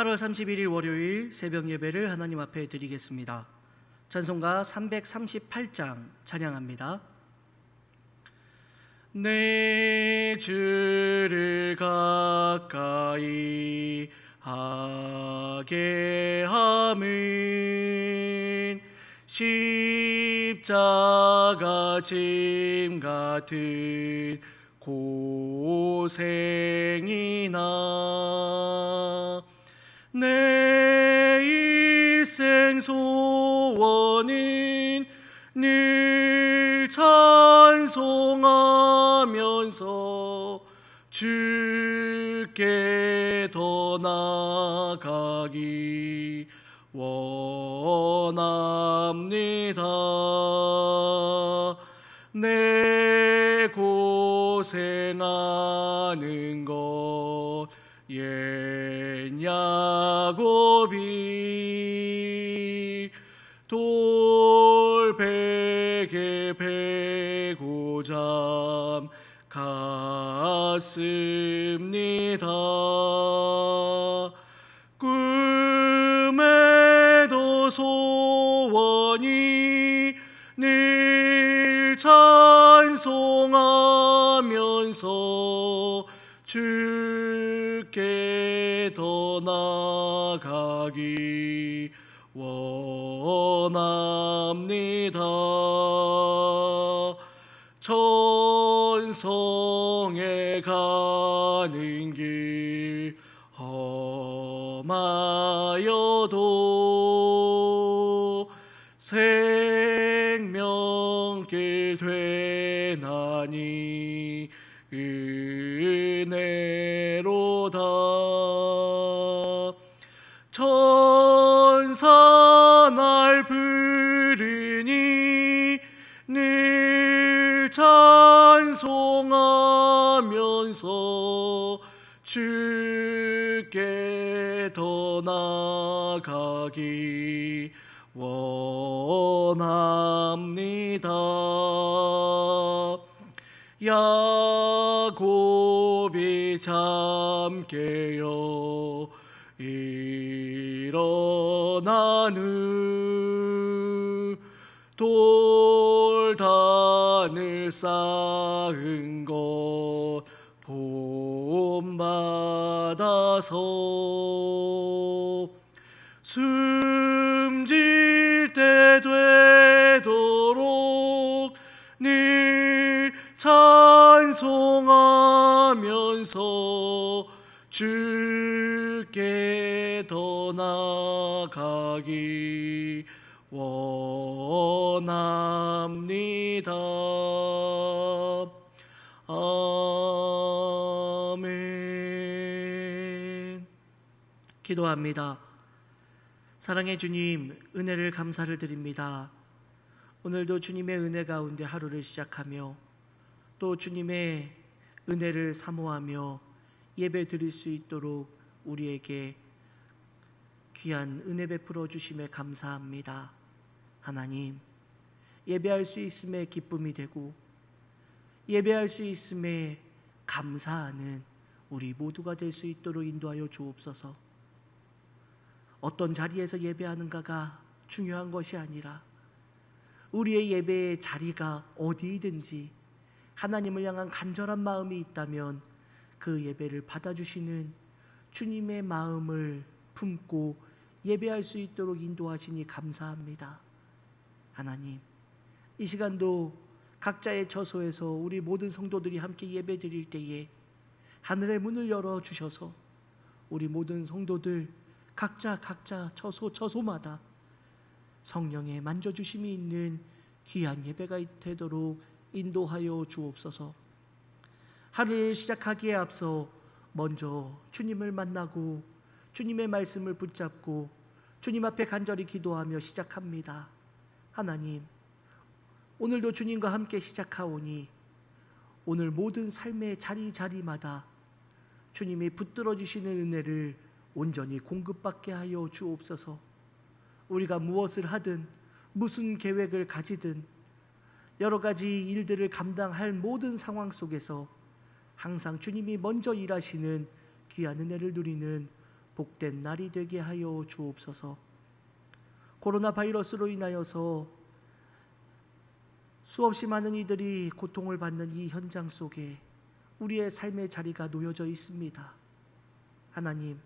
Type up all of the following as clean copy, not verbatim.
8월 31일 월요일 새벽 예배를 하나님 앞에 드리겠습니다. 찬송가 338장 찬양합니다. 내 주를 가까이 하게 함은 십자가 짐 같은 고생이나 내 일생 소원은 늘 찬송하면서 주께 더 나아가기 원합니다. 내 고생하는 것 옛 야곱이 돌베개 베고 잠 갔습니다. 꿈에도 소원이 늘 찬송하면서 주께 더 나아가기 원합니다. 천성에 가는 길 험하여도 생명길 되나니 은혜로다. 천사 날 부르니 늘 찬송하면서 주께 더 나아가기 원합니다. 야곱이 잠 깨어 일어난 후 돌단을 쌓은 것 본받아서 숨질 때 되도록 늘 찬송하면서 주께 더 나아가기 원합니다. 아멘. 기도합니다. 사랑의 주님, 은혜를 감사를 드립니다. 오늘도 주님의 은혜 가운데 하루를 시작하며 또 주님의 은혜를 사모하며 예배 드릴 수 있도록 우리에게 귀한 은혜 베풀어 주심에 감사합니다. 하나님, 예배할 수 있음에 기쁨이 되고 예배할 수 있음에 감사하는 우리 모두가 될 수 있도록 인도하여 주옵소서. 어떤 자리에서 예배하는가가 중요한 것이 아니라 우리의 예배의 자리가 어디이든지 하나님을 향한 간절한 마음이 있다면 그 예배를 받아주시는 주님의 마음을 품고 예배할 수 있도록 인도하시니 감사합니다. 하나님, 이 시간도 각자의 처소에서 우리 모든 성도들이 함께 예배 드릴 때에 하늘의 문을 열어주셔서 우리 모든 성도들 각자 처소마다 성령의 만져주심이 있는 귀한 예배가 되도록 인도하여 주옵소서. 하루를 시작하기에 앞서 먼저 주님을 만나고 주님의 말씀을 붙잡고 주님 앞에 간절히 기도하며 시작합니다. 하나님, 오늘도 주님과 함께 시작하오니 오늘 모든 삶의 자리마다 주님이 붙들어 주시는 은혜를 온전히 공급받게 하여 주옵소서. 우리가 무엇을 하든 무슨 계획을 가지든 여러 가지 일들을 감당할 모든 상황 속에서 항상 주님이 먼저 일하시는 귀한 은혜를 누리는 복된 날이 되게 하여 주옵소서. 코로나 바이러스로 인하여서 수없이 많은 이들이 고통을 받는 이 현장 속에 우리의 삶의 자리가 놓여져 있습니다. 하나님,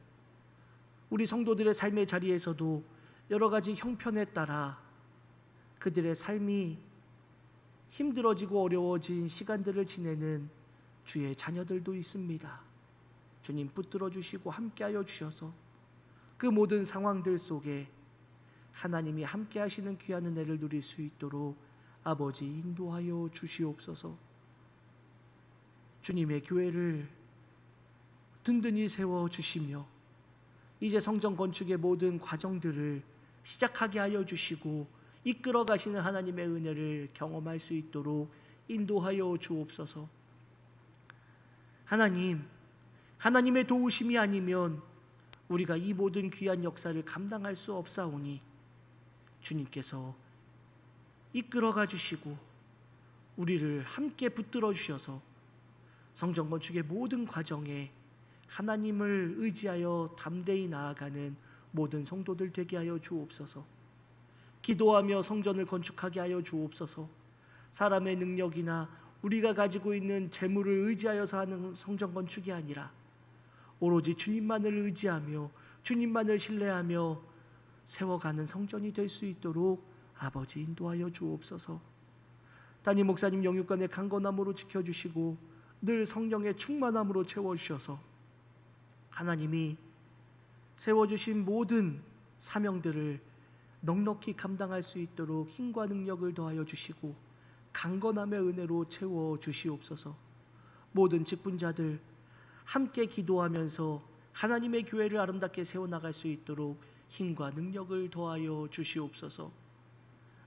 우리 성도들의 삶의 자리에서도 여러 가지 형편에 따라 그들의 삶이 힘들어지고 어려워진 시간들을 지내는 주의 자녀들도 있습니다. 주님 붙들어 주시고 함께하여 주셔서 그 모든 상황들 속에 하나님이 함께 하시는 귀한 은혜를 누릴 수 있도록 아버지 인도하여 주시옵소서. 주님의 교회를 든든히 세워 주시며 이제 성전 건축의 모든 과정들을 시작하게 하여 주시고 이끌어 가시는 하나님의 은혜를 경험할 수 있도록 인도하여 주옵소서. 하나님, 하나님의 도우심이 아니면 우리가 이 모든 귀한 역사를 감당할 수 없사오니 주님께서 이끌어가 주시고 우리를 함께 붙들어 주셔서 성전 건축의 모든 과정에 하나님을 의지하여 담대히 나아가는 모든 성도들 되게 하여 주옵소서. 기도하며 성전을 건축하게 하여 주옵소서. 사람의 능력이나 우리가 가지고 있는 재물을 의지하여서 하는 성전 건축이 아니라 오로지 주님만을 의지하며 주님만을 신뢰하며 세워가는 성전이 될 수 있도록 아버지 인도하여 주옵소서. 담임 목사님 영육간의 강건함으로 지켜주시고 늘 성령의 충만함으로 채워주셔서 하나님이 세워주신 모든 사명들을 넉넉히 감당할 수 있도록 힘과 능력을 더하여 주시고 강건함의 은혜로 채워주시옵소서. 모든 직분자들 함께 기도하면서 하나님의 교회를 아름답게 세워나갈 수 있도록 힘과 능력을 더하여 주시옵소서.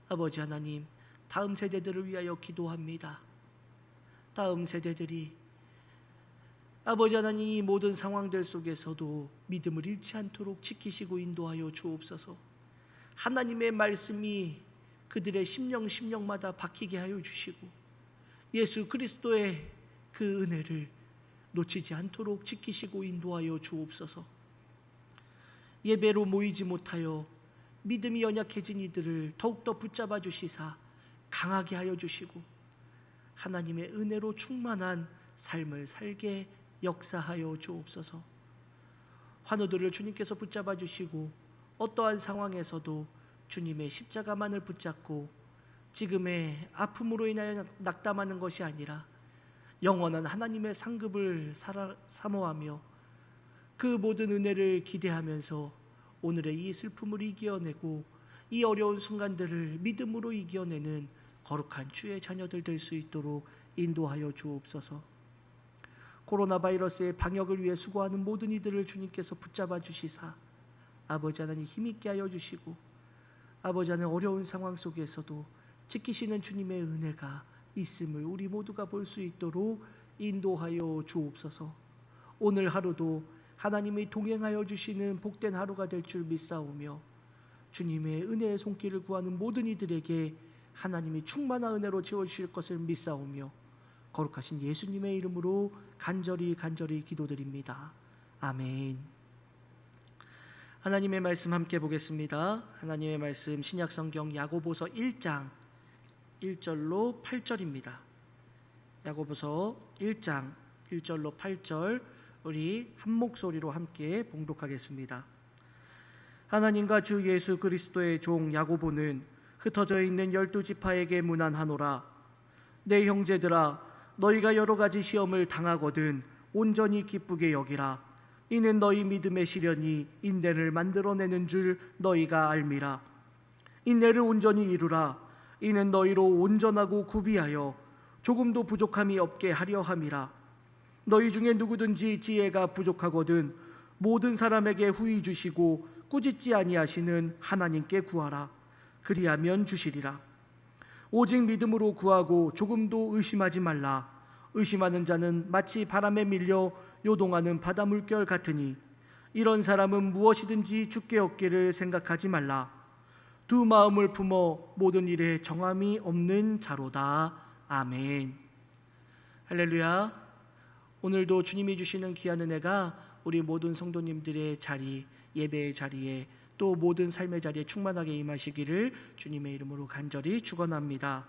아버지 하나님, 다음 세대들을 위하여 기도합니다. 다음 세대들이 아버지 하나님 이 모든 상황들 속에서도 믿음을 잃지 않도록 지키시고 인도하여 주옵소서. 하나님의 말씀이 그들의 심령마다 박히게 하여 주시고 예수 그리스도의 그 은혜를 놓치지 않도록 지키시고 인도하여 주옵소서. 예배로 모이지 못하여 믿음이 연약해진 이들을 더욱더 붙잡아 주시사 강하게 하여 주시고 하나님의 은혜로 충만한 삶을 살게 역사하여 주옵소서. 환우들을 주님께서 붙잡아 주시고 어떠한 상황에서도 주님의 십자가만을 붙잡고 지금의 아픔으로 인하여 낙담하는 것이 아니라 영원한 하나님의 상급을 사모하며 그 모든 은혜를 기대하면서 오늘의 이 슬픔을 이겨내고 이 어려운 순간들을 믿음으로 이겨내는 거룩한 주의 자녀들 될 수 있도록 인도하여 주옵소서. 코로나 바이러스의 방역을 위해 수고하는 모든 이들을 주님께서 붙잡아 주시사 아버지 하나님 힘있게 하여 주시고 아버지 하나님 어려운 상황 속에서도 지키시는 주님의 은혜가 있음을 우리 모두가 볼 수 있도록 인도하여 주옵소서. 오늘 하루도 하나님이 동행하여 주시는 복된 하루가 될 줄 믿사오며 주님의 은혜의 손길을 구하는 모든 이들에게 하나님이 충만한 은혜로 채워주실 것을 믿사오며 거룩하신 예수님의 이름으로 간절히 기도드립니다. 아멘. 하나님의 말씀 함께 보겠습니다. 하나님의 말씀 신약성경 야고보서 1장 1절로 8절입니다. 야고보서 1장 1절로 8절 우리 한 목소리로 함께 봉독하겠습니다. 하나님과 주 예수 그리스도의 종 야고보는 흩어져 있는 12지파에게 문안하노라. 내 형제들아, 너희가 여러 가지 시험을 당하거든 온전히 기쁘게 여기라. 이는 너희 믿음의 시련이 인내를 만들어내는 줄 너희가 알미라. 인내를 온전히 이루라. 이는 너희로 온전하고 구비하여 조금도 부족함이 없게 하려 함이라. 너희 중에 누구든지 지혜가 부족하거든 모든 사람에게 후히 주시고 꾸짖지 아니하시는 하나님께 구하라. 그리하면 주시리라. 오직 믿음으로 구하고 조금도 의심하지 말라. 의심하는 자는 마치 바람에 밀려 요동하는 바다 물결 같으니 이런 사람은 무엇이든지 주께 얻기를 생각하지 말라. 두 마음을 품어 모든 일에 정함이 없는 자로다. 아멘. 할렐루야. 오늘도 주님이 주시는 귀한 은혜가 우리 모든 성도님들의 자리, 예배의 자리에 또 모든 삶의 자리에 충만하게 임하시기를 주님의 이름으로 간절히 축원합니다.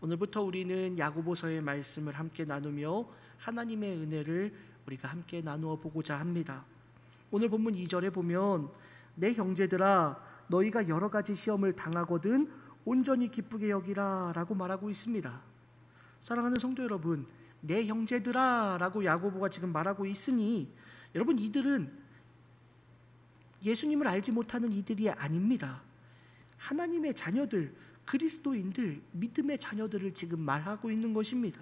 오늘부터 우리는 야고보서의 말씀을 함께 나누며 하나님의 은혜를 우리가 함께 나누어 보고자 합니다. 오늘 본문 2절에 보면 내 형제들아 너희가 여러 가지 시험을 당하거든 온전히 기쁘게 여기라 라고 말하고 있습니다. 사랑하는 성도 여러분, 내 형제들아 라고 야고보가 지금 말하고 있으니 여러분, 이들은 예수님을 알지 못하는 이들이 아닙니다. 하나님의 자녀들, 그리스도인들, 믿음의 자녀들을 지금 말하고 있는 것입니다.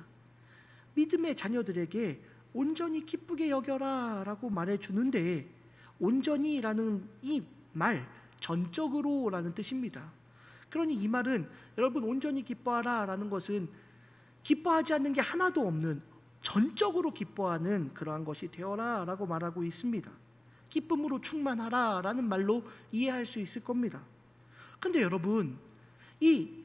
믿음의 자녀들에게 온전히 기쁘게 여겨라 라고 말해주는데, 온전히라는 이 말, 전적으로 라는 뜻입니다. 그러니 이 말은 여러분, 온전히 기뻐하라 라는 것은 기뻐하지 않는 게 하나도 없는 전적으로 기뻐하는 그러한 것이 되어라 라고 말하고 있습니다. 기쁨으로 충만하라 라는 말로 이해할 수 있을 겁니다. 근데 여러분, 이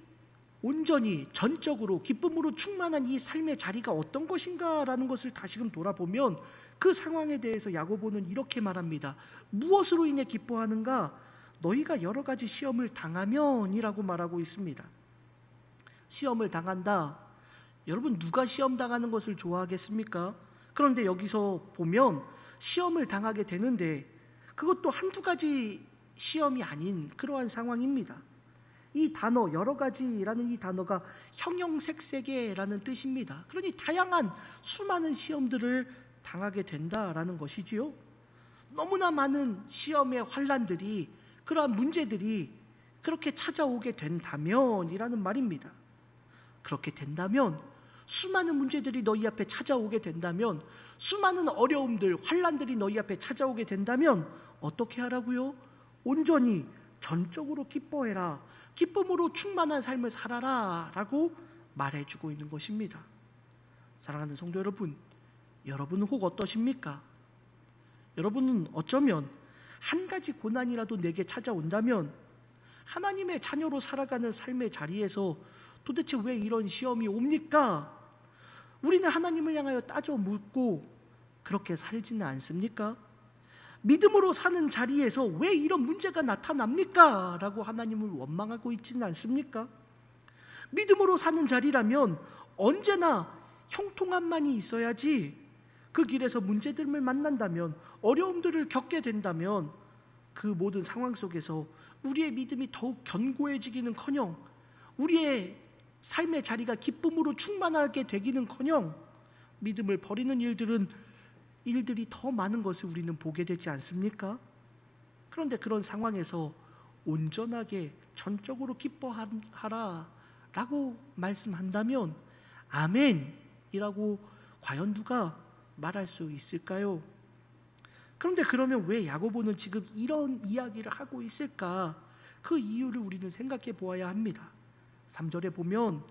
온전히 전적으로 기쁨으로 충만한 이 삶의 자리가 어떤 것인가 라는 것을 다시금 돌아보면 그 상황에 대해서 야고보는 이렇게 말합니다. 무엇으로 인해 기뻐하는가? 너희가 여러 가지 시험을 당하면이라고 말하고 있습니다. 시험을 당한다. 여러분, 누가 시험 당하는 것을 좋아하겠습니까? 그런데 여기서 보면 시험을 당하게 되는데 그것도 한두 가지 시험이 아닌 그러한 상황입니다. 이 단어, 여러 가지라는 이 단어가 형형색색의라는 뜻입니다. 그러니 다양한 수많은 시험들을 당하게 된다라는 것이지요. 너무나 많은 시험의 환난들이, 그러한 문제들이 그렇게 찾아오게 된다면이라는 말입니다. 그렇게 된다면, 수많은 문제들이 너희 앞에 찾아오게 된다면, 수많은 어려움들, 환난들이 너희 앞에 찾아오게 된다면 어떻게 하라고요? 온전히 전적으로 기뻐해라, 기쁨으로 충만한 삶을 살아라 라고 말해주고 있는 것입니다. 사랑하는 성도 여러분, 여러분은 혹 어떠십니까? 여러분은 어쩌면 한 가지 고난이라도 내게 찾아온다면 하나님의 자녀로 살아가는 삶의 자리에서 도대체 왜 이런 시험이 옵니까? 우리는 하나님을 향하여 따져 묻고 그렇게 살지는 않습니까? 믿음으로 사는 자리에서 왜 이런 문제가 나타납니까? 라고 하나님을 원망하고 있지는 않습니까? 믿음으로 사는 자리라면 언제나 형통함만이 있어야지, 그 길에서 문제들을 만난다면, 어려움들을 겪게 된다면 그 모든 상황 속에서 우리의 믿음이 더욱 견고해지기는커녕 우리의 삶의 자리가 기쁨으로 충만하게 되기는커녕 믿음을 버리는 일들이 더 많은 것을 우리는 보게 되지 않습니까? 그런데 그런 상황에서 온전하게 전적으로 기뻐하라 라고 말씀한다면 아멘이라고 과연 누가 말할 수 있을까요? 그런데 그러면 왜 야고보는 지금 이런 이야기를 하고 있을까? 그 이유를 우리는 생각해 보아야 합니다. 3절에 보면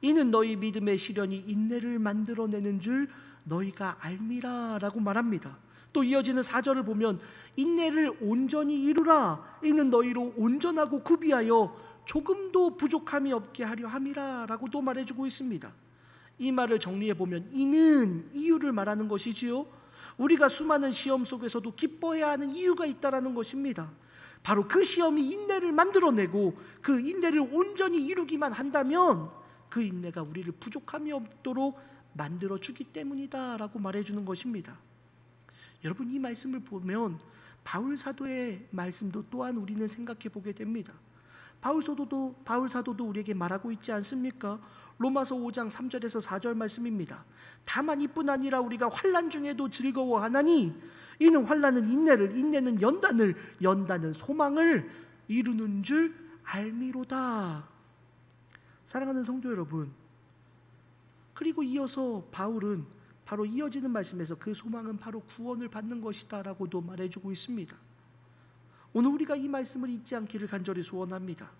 이는 너희 믿음의 시련이 인내를 만들어내는 줄 너희가 알미라 라고 말합니다. 또 이어지는 4절을 보면 인내를 온전히 이루라, 이는 너희로 온전하고 구비하여 조금도 부족함이 없게 하려 함이라 라고 또 말해주고 있습니다. 이 말을 정리해 보면 이는 이유를 말하는 것이지요. 우리가 수많은 시험 속에서도 기뻐해야 하는 이유가 있다라는 것입니다. 바로 그 시험이 인내를 만들어내고 그 인내를 온전히 이루기만 한다면 그 인내가 우리를 부족함이 없도록 만들어주기 때문이다 라고 말해주는 것입니다. 여러분, 이 말씀을 보면 바울 사도의 말씀도 또한 우리는 생각해 보게 됩니다. 바울 사도도 우리에게 말하고 있지 않습니까? 로마서 5장 3절에서 4절 말씀입니다. 다만 이뿐 아니라 우리가 환난 중에도 즐거워하나니 이는 환난은 인내를, 인내는 연단을, 연단은 소망을 이루는 줄 알미로다. 사랑하는 성도 여러분, 그리고 이어서 바울은 바로 이어지는 말씀에서 그 소망은 바로 구원을 받는 것이다 라고도 말해주고 있습니다. 오늘 우리가 이 말씀을 잊지 않기를 간절히 소원합니다.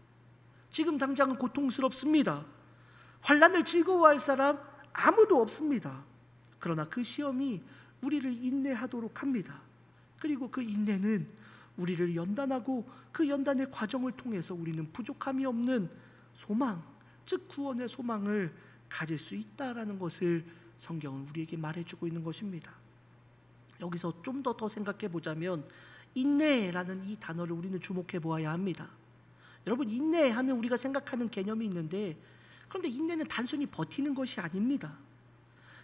지금 당장은 고통스럽습니다. 환난을 즐거워할 사람 아무도 없습니다. 그러나 그 시험이 우리를 인내하도록 합니다. 그리고 그 인내는 우리를 연단하고 그 연단의 과정을 통해서 우리는 부족함이 없는 소망, 즉 구원의 소망을 가질 수 있다라는 것을 성경은 우리에게 말해주고 있는 것입니다. 여기서 좀 더 생각해 보자면 인내라는 이 단어를 우리는 주목해 보아야 합니다. 여러분, 인내하면 우리가 생각하는 개념이 있는데, 그런데 인내는 단순히 버티는 것이 아닙니다.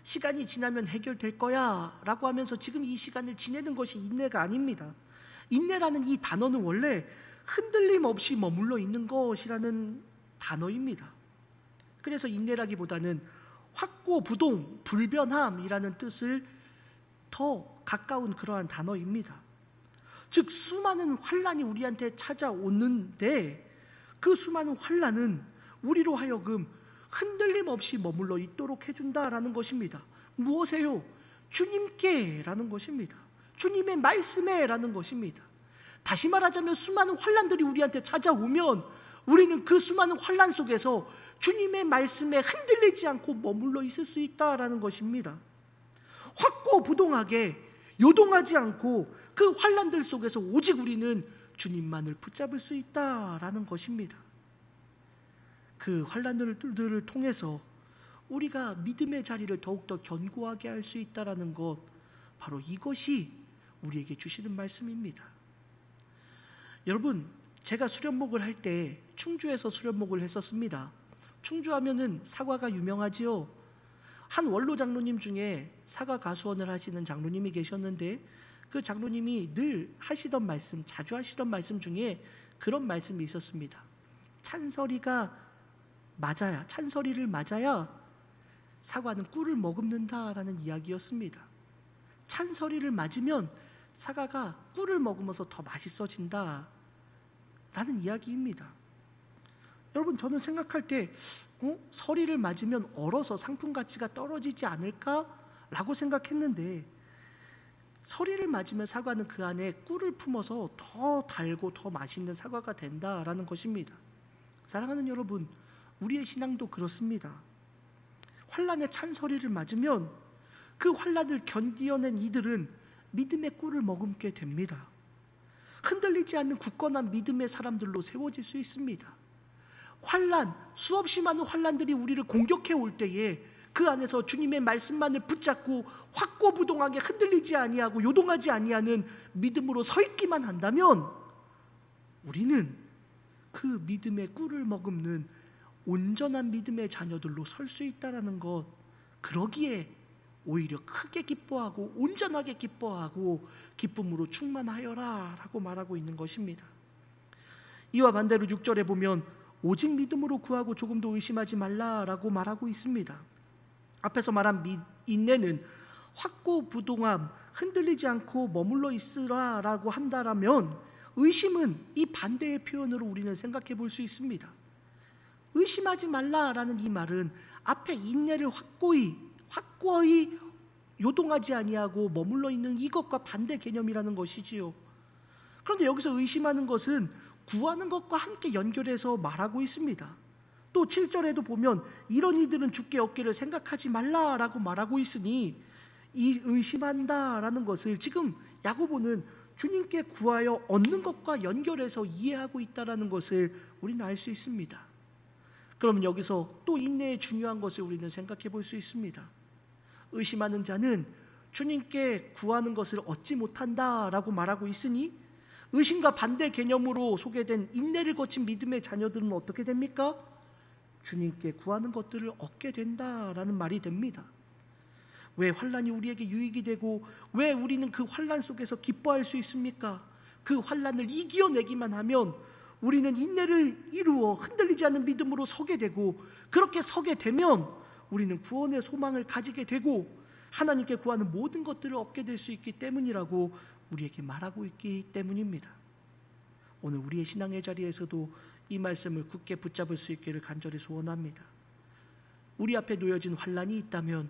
시간이 지나면 해결될 거야 라고 하면서 지금 이 시간을 지내는 것이 인내가 아닙니다. 인내라는 이 단어는 원래 흔들림 없이 머물러 있는 것이라는 단어입니다. 그래서 인내라기보다는 확고부동, 불변함이라는 뜻을 더 가까운 그러한 단어입니다. 즉, 수많은 환난이 우리한테 찾아오는데 그 수많은 환난은 우리로 하여금 흔들림 없이 머물러 있도록 해준다라는 것입니다. 무엇에요? 주님께라는 것입니다. 주님의 말씀에라는 것입니다. 다시 말하자면 수많은 환난들이 우리한테 찾아오면 우리는 그 수많은 환난 속에서 주님의 말씀에 흔들리지 않고 머물러 있을 수 있다라는 것입니다. 확고부동하게 요동하지 않고 그 환난들 속에서 오직 우리는 주님만을 붙잡을 수 있다라는 것입니다. 그 환난들을 통해서 우리가 믿음의 자리를 더욱더 견고하게 할 수 있다라는 것, 바로 이것이 우리에게 주시는 말씀입니다. 여러분, 제가 수련목을 할 때 충주에서 수련목을 했었습니다. 충주하면은 사과가 유명하지요. 한 원로 장로님 중에 사과 가수원을 하시는 장로님이 계셨는데, 그 장로님이 늘 하시던 말씀, 자주 하시던 말씀 중에 그런 말씀이 있었습니다. 찬서리를 맞아야 사과는 꿀을 머금는다라는 이야기였습니다. 찬서리를 맞으면 사과가 꿀을 먹으면서 더 맛있어진다 라는 이야기입니다. 여러분, 저는 생각할 때 서리를 맞으면 얼어서 상품 가치가 떨어지지 않을까라고 생각했는데, 서리를 맞으면 사과는 그 안에 꿀을 품어서 더 달고 더 맛있는 사과가 된다라는 것입니다. 사랑하는 여러분, 우리의 신앙도 그렇습니다. 환난의 찬서리를 맞으면 그 환난을 견디어낸 이들은 믿음의 꿀을 머금게 됩니다. 흔들리지 않는 굳건한 믿음의 사람들로 세워질 수 있습니다. 수없이 많은 환난들이 우리를 공격해 올 때에 그 안에서 주님의 말씀만을 붙잡고 확고부동하게 흔들리지 아니하고 요동하지 아니하는 믿음으로 서 있기만 한다면 우리는 그 믿음의 꿀을 머금는 온전한 믿음의 자녀들로 설 수 있다는 것, 그러기에 오히려 크게 기뻐하고 온전하게 기뻐하고 기쁨으로 충만하여라 라고 말하고 있는 것입니다. 이와 반대로 6절에 보면 오직 믿음으로 구하고 조금도 의심하지 말라라고 말하고 있습니다. 앞에서 말한 인내는 확고부동함, 흔들리지 않고 머물러 있으라라고 한다라면, 의심은 이 반대의 표현으로 우리는 생각해 볼 수 있습니다. 의심하지 말라라는 이 말은 앞에 인내를 확고히 요동하지 아니하고 머물러 있는 이것과 반대 개념이라는 것이지요. 그런데 여기서 의심하는 것은 구하는 것과 함께 연결해서 말하고 있습니다. 또 7절에도 보면 이런 이들은 주께 얻기를 생각하지 말라라고 말하고 있으니, 이 의심한다라는 것을 지금 야고보는 주님께 구하여 얻는 것과 연결해서 이해하고 있다라는 것을 우리는 알 수 있습니다. 그러면 여기서 또 인내의 중요한 것을 우리는 생각해 볼 수 있습니다. 의심하는 자는 주님께 구하는 것을 얻지 못한다라고 말하고 있으니, 의심과 반대 개념으로 소개된 인내를 거친 믿음의 자녀들은 어떻게 됩니까? 주님께 구하는 것들을 얻게 된다라는 말이 됩니다. 왜 환난이 우리에게 유익이 되고 왜 우리는 그 환난 속에서 기뻐할 수 있습니까? 그 환난을 이겨내기만 하면 우리는 인내를 이루어 흔들리지 않는 믿음으로 서게 되고, 그렇게 서게 되면 우리는 구원의 소망을 가지게 되고 하나님께 구하는 모든 것들을 얻게 될 수 있기 때문이라고 우리에게 말하고 있기 때문입니다. 오늘 우리의 신앙의 자리에서도 이 말씀을 굳게 붙잡을 수 있기를 간절히 소원합니다. 우리 앞에 놓여진 환난이 있다면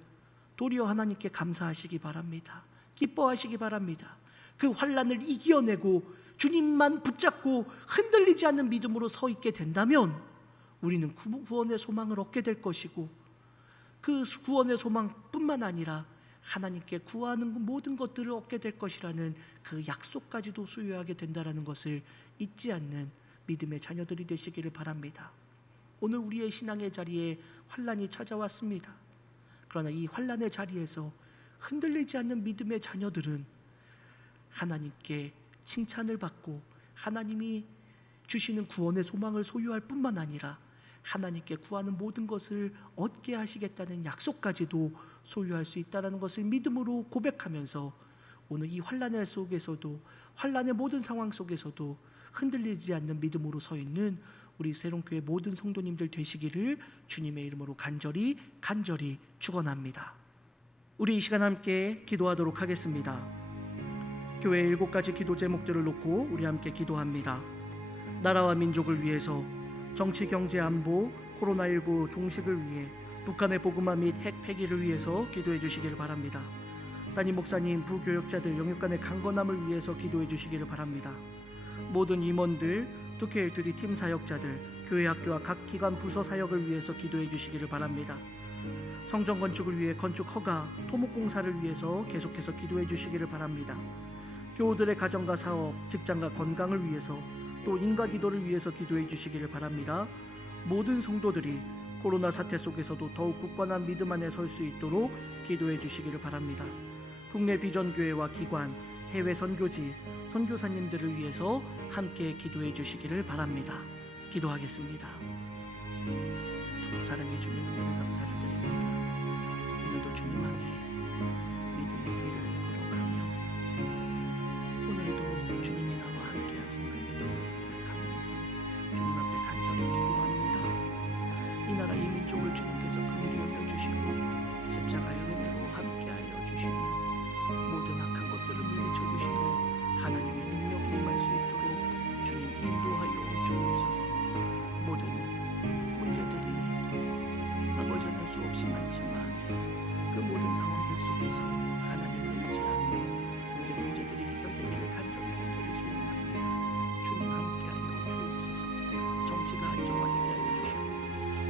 도리어 하나님께 감사하시기 바랍니다. 기뻐하시기 바랍니다. 그 환난을 이겨내고 주님만 붙잡고 흔들리지 않는 믿음으로 서 있게 된다면 우리는 구원의 소망을 얻게 될 것이고, 그 구원의 소망뿐만 아니라 하나님께 구하는 모든 것들을 얻게 될 것이라는 그 약속까지도 소유하게 된다는 것을 잊지 않는 믿음의 자녀들이 되시기를 바랍니다. 오늘 우리의 신앙의 자리에 환난이 찾아왔습니다. 그러나 이 환난의 자리에서 흔들리지 않는 믿음의 자녀들은 하나님께 칭찬을 받고 하나님이 주시는 구원의 소망을 소유할 뿐만 아니라 하나님께 구하는 모든 것을 얻게 하시겠다는 약속까지도 소유할 수 있다는 것을 믿음으로 고백하면서 오늘 이 환난의 속에서도, 환난의 모든 상황 속에서도 흔들리지 않는 믿음으로 서 있는 우리 새롬교회 모든 성도님들 되시기를 주님의 이름으로 간절히 축원합니다. 우리 이 시간 함께 기도하도록 하겠습니다. 교회 7가지 기도 제목들을 놓고 우리 함께 기도합니다. 나라와 민족을 위해서, 정치, 경제, 안보, 코로나19 종식을 위해, 북한의 복음화 및 핵 폐기를 위해서 기도해 주시기를 바랍니다. 담임 목사님, 부교역자들 영육간의 강건함을 위해서 기도해 주시기를 바랍니다. 모든 임원들, 투케일투리 팀 사역자들, 교회 학교와 각 기관 부서 사역을 위해서 기도해 주시기를 바랍니다. 성전 건축을 위해 건축 허가, 토목공사를 위해서 계속해서 기도해 주시기를 바랍니다. 교우들의 가정과 사업, 직장과 건강을 위해서, 또 인과 기도를 위해서 기도해 주시기를 바랍니다. 모든 성도들이 코로나 사태 속에서도 더욱 굳건한 믿음 안에 설 수 있도록 기도해 주시기를 바랍니다. 국내 비전교회와 기관, 해외 선교지, 선교사님들을 위해서 함께 기도해 주시기를 바랍니다. 기도하겠습니다. 사랑의 주님, 은혜를 감사를 드립니다. 오늘도 주님 안에 믿음의 길을 걸어가며 오늘도 주님이 나와 함께 하심을 믿어 고백하면서 주님 앞에 간절히 기도합니다. 이 나라 이 민족을 주님께서 긍휼히 여겨주시고 십자가의 은혜로 함께하여 주시며 모든 악한 것들을 물리쳐 주시는 하나님의 능력이 임할 수 있도록 주님 인도하여 주옵소서. 모든 문제들이 아버지는 수없이 많지만 그 모든 상황들 속에서 하나님을 의지하며 모든 문제들이 해결되기를 간절히 소원합니다. 주님 함께하여 주옵소서. 정치가 안정화되게 하여 주시고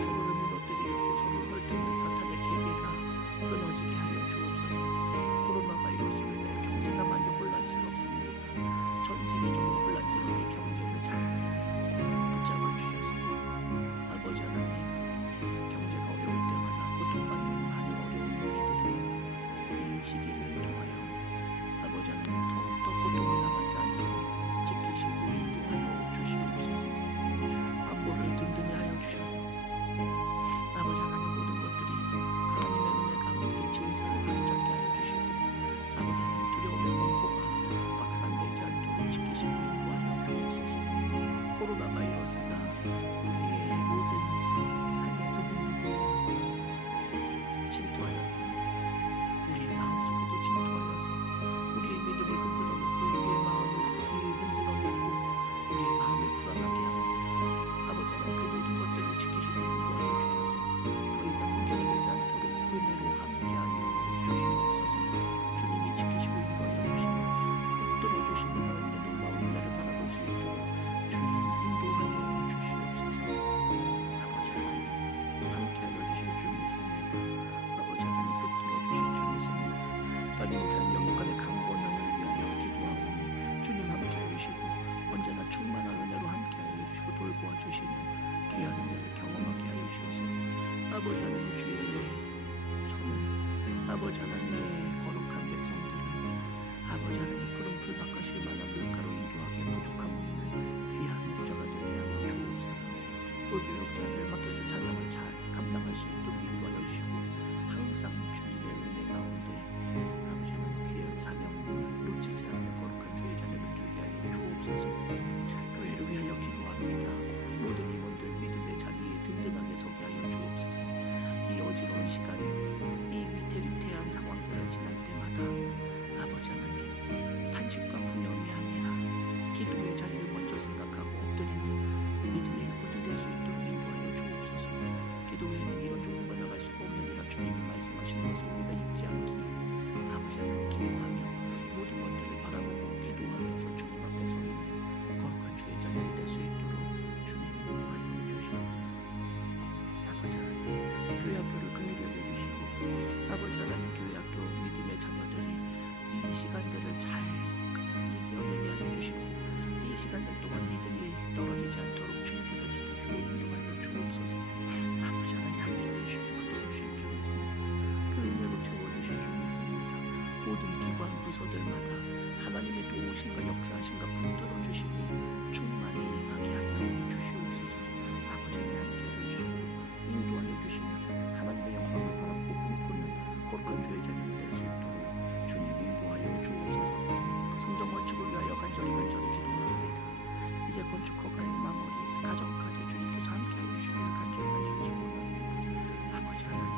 서로를 무너뜨리려고 서로를 헐뜯는 사탄의 계계가 끊어지게 하여 주옵소서. 코로나 바이러스로 인해 경제가 많이 혼란스럽습니다. 전 세계적으로 혼란스러운 이 경제를 잘 붙잡아 주셔서 아버지 하나님, 경제가 어려울 때마다 고통받는 많은 어려운 우리들을 이 시기를 통하여 아버지 하나님 더욱더 고통을 당하지 않도록 지키시고 인도하여 주시옵소서. 안보를 든든히 하여 주셔서 아버지 하나님 모든 것들이 하나님의 은혜 가운데 질서를 온전케 하여 주시고 아버지 하나님 두려움의 공포가 확산되지 않도록 지키시고 인도하여 주옵소서. 코로나 바이러스가 우리의 모든 삶의 부분부분 침투하였습니다. 우리의 마음속에도 침투하여서 우리의 믿음을 흔들어 놓고 우리의 마음을 흔들어 놓고 우리의 마음을 불안하게 합니다. 아버지 하나님 그 모든 것들을 지키시고 인도하여 주셔서 더 이상 문제가 되지 않도록 은혜로 함께하여 주시옵소서. 주님이 지키시고 인도하여 주시고 붙들어 주시는 하나님의 놀라운 은혜를 바라볼 수 있도록 주님 인도하여 주시옵소서. 아버지 하나님 함께하여 주실 줄 믿습니다. 아버지 하나님 붙들어 주실 줄 믿습니다. 담임 목사님 영육간의 강건함을 위하여 기도하오니 주님 함께하여 주시고 언제나 충만한 은혜로 함께하여 주시고 돌보아 주시는 귀한 은혜를 경험하게 하여 주셔서 아버지 하나님 주의 저는 아버지 하나님의 거룩한 백성들을 아버지 하나님 푸른 풀 바깥일 만한 물가로 인도하게 부족함 없는 귀한 목자가 되게 하여 주옵소서. 또 교역자들 맡겨진 사명을 잘 감당할 수 있도록 인도하여 주시고 항상 주님의 은혜 가운데 아버지 하나님 귀한 사명을 놓치지 않는 거룩한 주의 자녀를 되게 하여 주옵소서. 교회를 위하여 기도합니다. 모든 임원들 믿음의 자리에 든든하게 서게 하여 주옵소서. 이 어지러운 시간, 이 위태위태한 상황들을 지날 때마다 아버지 하나님 탄식과 분념이 아니라 기도의 자리를 먼저 생각하고 엎드리는 믿음의 일꾼이 될 수 있도록 인도하여 주옵소서. 기도 외에는 이런 종류가 나갈 수가 없느니라 주님이 말씀하신 것을 우리가 잊지 않기에 아버지 하나님 기도하며 모든 것들을 바라보고 기도하면서 주님 앞에 서 있는 거룩한 주의 자녀를 될 수 있도록 주님이 인도하여 주시옵소서. 아버지 하나님 교회 학교를 긍휼히 여겨주시고 아버지 하나님 교회 학교 믿음의 자녀들이 이 시간들을 잘 이겨내게 하여 주시고 이 시간들 동안 믿음이 떨어지지 않도록 주님께서 지키시고 인도하여 주옵소서. 아버지 하나님 함께해 주시고 붙들어 주실 줄 믿습니다. 모든 기관 부서들마다 하나님의 도우심과 역사하심과 붙들어 주심이 충만히 임하게 하여 주시옵소서. 아버지님 함께 해주시고 인도하여 주시며 하나님의 영광을 바라보고 꿈꾸는 거룩한 교회 자녀들 될 수 있도록 주님 인도하여 주옵소서. 성전 건축을 위하여 간절히 기도합니다. 이제 건축허가의 마무리 가정까지 주님께서 함께하여 주시기를 간절히 소원합니다. 아버지 하나님,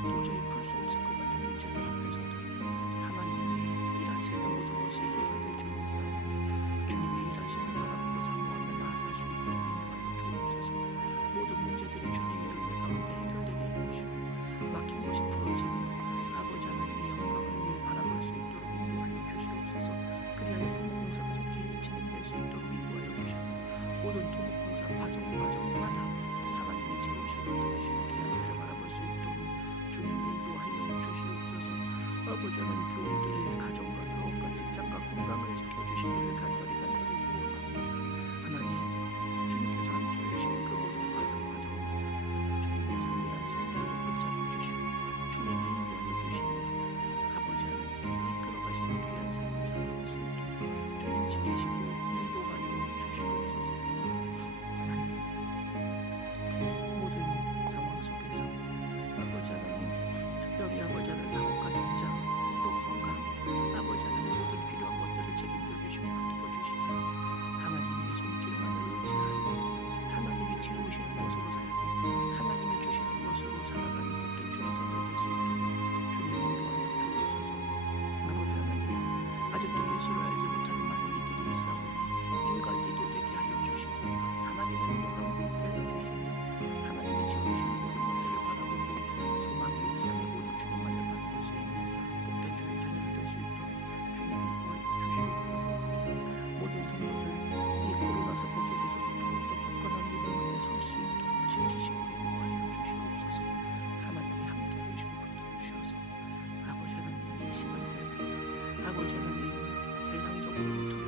도저히 풀 수 없을 것 같은 문제들 앞에서도 하나님의 일하시는 모든 것이 해결될 줄 믿사오니 주님의 일하심을 바라보고 사모하며 나아갈 수 있도록 인도하여 주옵소서. 모든 문제들이 주님의 은혜 가운데 해결되게 해주시고 막힌 것이 풀어지며 아버지 하나님의 영광을 바라볼 수 있도록 인도하여 주시옵소서. 그리하여 토목공사가 속히 진행될 수 있도록 인도하여 주시고 모든 토목공사 과정마다 하나님이 채우시고 들으시고 귀한 은혜를 바라볼 수 있도록 주님 인도하여 주시옵소서. 아버지 하나님, 교우들의 가정과 사업과 직장과 건강을 지켜주시기를 간절히 소원합니다. 하나님, 주님께서 함께 해주시는 그 모든 과정마다 주님의 세밀한 손길을 붙잡아 주시고 주님이 인도하여 주시며 아버지 하나님께서 이끌어가시는 귀한 삶을 살아갈 수 있도록 주님 지키시고 인도하여 주시옵소서. 하나님, 모든 상황 속에서 아버지 하나님, 특별히 아버지 하나님 사업과 직장 또 건강 아버지 하나님 모든 필요한 것들을 책임져 주시고 붙들어 주시사 하나님의 손길만을 의지하여 하나님이 채우시는 것으로 살고 하나님이 주시는 것으로 살아가는 복된 주의 자녀 될 수 있도록 주님 인도하여 주옵소서. 아버지 하나님, 아직도 예수를 알지 못하는 많은 이들이 있사오니 인간기도 되게 하여 주시고 하나님의 은혜 가운데 있게 하여 주시며 하나님이 채우시는 모든 것들을 바라보고 소망을 의지하며 모든 주님만을 바라볼 수 있는 복된 주의 자녀들 될 수 있도록 주님 인도하여 주시옵소서. 모든 성도들 이 코로나 사태 속에서도 더욱더 굳건한 믿음을 설 수 있도록 지키시고 인도하여 주시옵소서. 하나님이 함께 해주시고 붙들어 주셔서 아버지 하나님, 이 시간들 아버지 하나님 세상적으로